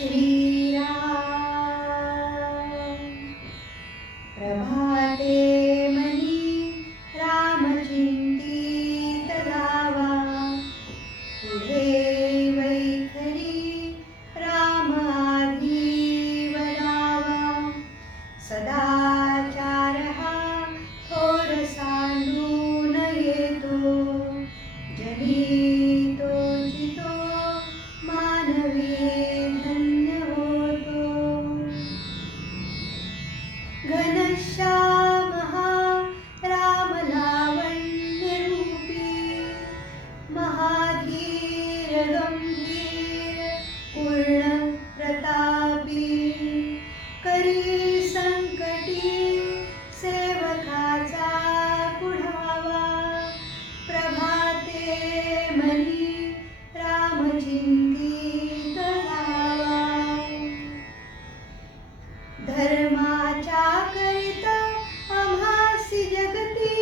श्रीराम प्रभाते मनी रामचिंतित जावा, पुढे वैखरी राम आधी वदावा, सदाचार हा थोर सांडून येतो, जनी तोचितो मानवी धन्य होतो. घनश्याम हा राम लावण्य रूपी, महाधीर गंभीर पूर्ण प्रतापी, करी संकटी सेवकाचा पुढावा, प्रभाते मनी रामचिंतित जावा. धर्माच्या करिता आम्हासी जगती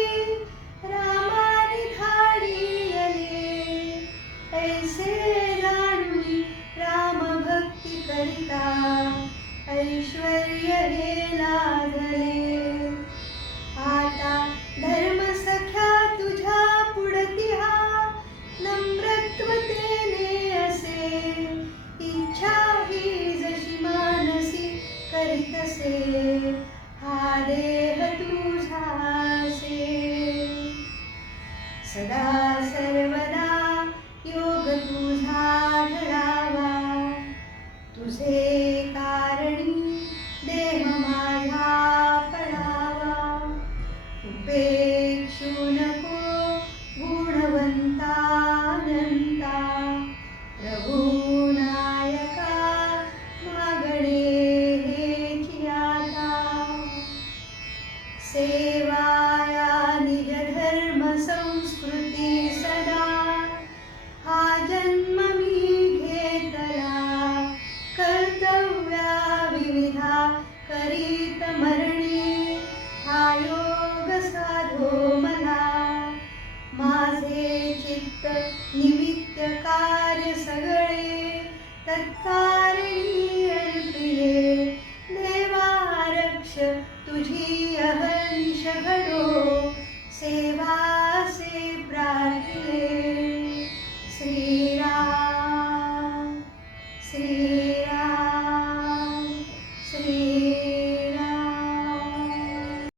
रामानी धाडियले, ऐसे जाणुनी राम भक्ती करिता ऐश्वर्य हे लाजले. आता धर्म सख्या तुझ्या पुढती हा नम्रत्वतेने असे, इच्छा ही जशी मानसी करीतसे, हा देह तुझासे. सदा सर्वदा योग तुझा घडावा, तुझे कारणी देह माझा पडावा. उपेक्षू नको गुणवंता अनंता, रघुनायका मागणे हेची आता. सेवाया निज धर्म संस्कृती सदा, हा जन्म मी घेतला, कर्तव्या विविधा करीत मरणी, हा योग साधो मला. माझे चित्त निमित्त कार्य सगळे